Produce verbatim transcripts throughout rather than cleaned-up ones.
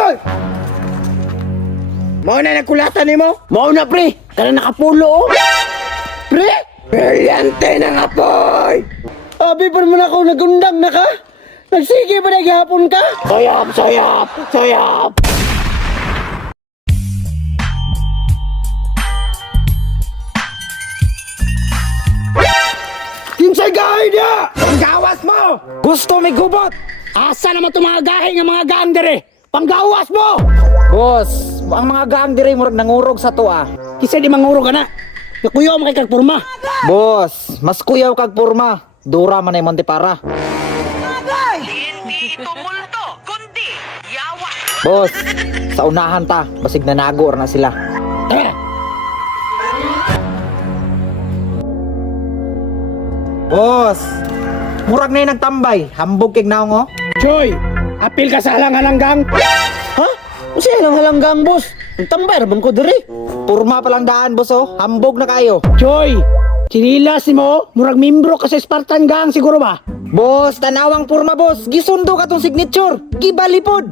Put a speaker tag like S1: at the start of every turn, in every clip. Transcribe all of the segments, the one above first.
S1: Hoy! Mao na nagkulatan nimo? Mao na pre, kana nakapulo oh. Pre, brilyante na nga poy. Abi pa naman ako nagundang na ka. Nagsige pa na gihapon ka? Sayap, sayap, sayap. Kinsay gahay niya! Ang gawas mo! Gusto may gubot! Asa naman itong mga gahay ng mga gaang dire? Panggawas mo!
S2: Boss, ang mga gang dire murag nangurog sa tuwa.
S1: Kisa di manguro ka na. Nakuyo mo kay kagpurma.
S2: Boss, mas kuyaw kag porma. Dura man ay Monte Para.
S3: Hindi ito multo, kundi yawa.
S2: Boss, sa unahan ta, basig nanago na sila.
S1: Tara!
S2: Boss, murag na yung nagtambay. Hambog kig naong oh.
S1: Joy! Apil ka sa halang-halanggang! Ha? Kasi halang-halanggang, boss. Ang tambay, rabang ko diri.
S2: Purma palang daan, boss oh. Hambog na kayo.
S1: Joy! Sinilas ni mo, murag membro ka sa Spartan Gang siguro ba?
S2: Boss, tanawang purma boss. Gisundo ka tong signature. Gibalipod.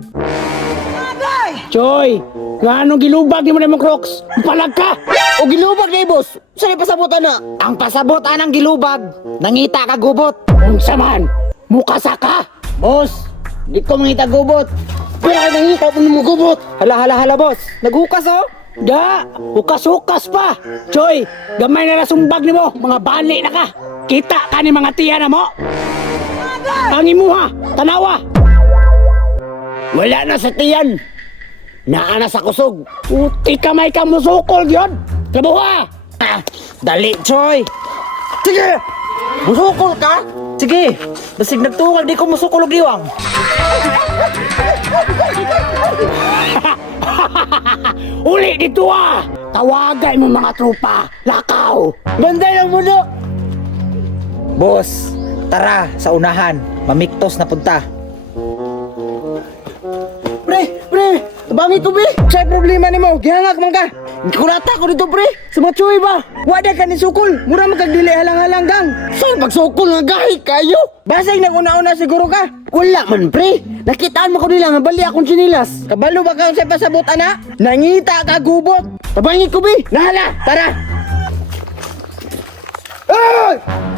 S1: Joy! Nga anong gilubag ni mo na mong Crocs? Palag ka!
S2: O gilubag na boss. Saan pasabotan na? Ang pasabot anang gilubag. Nangita ka gubot.
S1: Unsa man, mukasa ka! Boss, di ko mangita gubot. Pero kayo nangita po mo gubot.
S2: Hala hala hala boss. Naghukas oh.
S1: Da, hukas-hukas pa. Joy, gamay na nasumbag ni mo. Mga bali na ka. Kita ka ni mga tiya na mo. Ang imuha, tanawa. Wala na sa tiyan. Naana sa kusog. Uti kamay ka musukol yun. Kabuha.
S2: Ah, dali Choy.
S1: Sige, musukol ka.
S2: Sige, basig nagtungag di ko musukol og diwang.
S1: Uli dito ah. Tawagay mo mga tropa. Lakaw. Ganda ng mundo.
S2: Boss, tara sa unahan. Mamiktos na punta.
S1: Pre, pre, tabangin ko, pre. Sa'y problema ni mo, gihangak man ka. Kulata ko dito, pre. Sa mga tsuwi ba? Wada ka ni sukol. Mura magkagdili halang-halang gang. Saan pagsukol nga gahi kayo? Basay nag-una-una siguro ka. Wala man, pre. Nakitaan mo ko nila nga bali akong sinilas. Kabalo ba ka sa pasabot, ana? Nangita ka gubot. Tabangin ko, pre. Nahala, tara. Ay!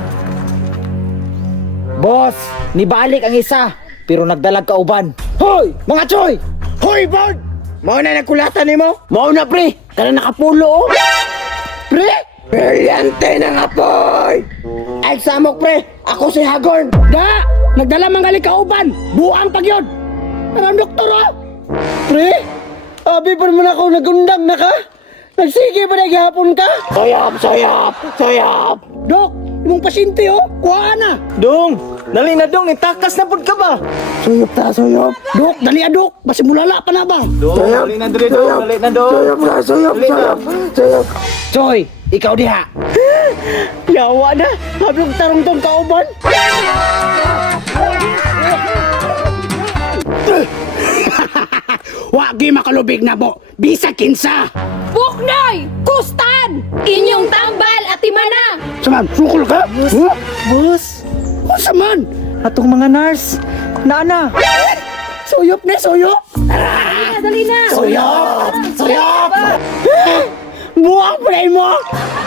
S2: Boss, nibalik ang isa, pero nagdalag ka uban.
S1: Hoy! Mga choy! Hoy, Bard! Mao na nagkulatan ni mo? Mao na, pre! Kana nakapulo, oh! Pre! Brilyante na nga, boy! Ay, samok, pre! Ako si Hagorn! Da! Nagdala mga kauban! Buang pag yun! Parang doktor, oh! Pre! Abi pa naman ako nagundang na ka? Nagsige pa na gihapon ka? Sayap! Sayap! Sayap! Dok! Imong pasyente, oh! Kuha na!
S2: Dong, dali na dong, itakas na pud ka ba?
S1: Suyop ta, suyop! Dok! Dali, ah, dok! Masimulala pa na ba?
S2: Dong, dali na dali dong, dali na dong.
S1: Sayop na! Sayop! Sayop! Sayop!
S2: Choy, ikaw diha.
S1: Yawa na! Hablog tarong tong kauban! Wagi makalubig na bo! Bisa kinsa!
S4: Buknoy! Kustan! Inyong tambal at imana!
S1: Saman, sukol ka? Huh?
S2: Boss,
S1: O saman?
S2: atong mga nurse, naana.
S1: Suyop na, suyop!
S4: Dali na, dali na!
S1: Suyop! Suyop! Buwang play mo!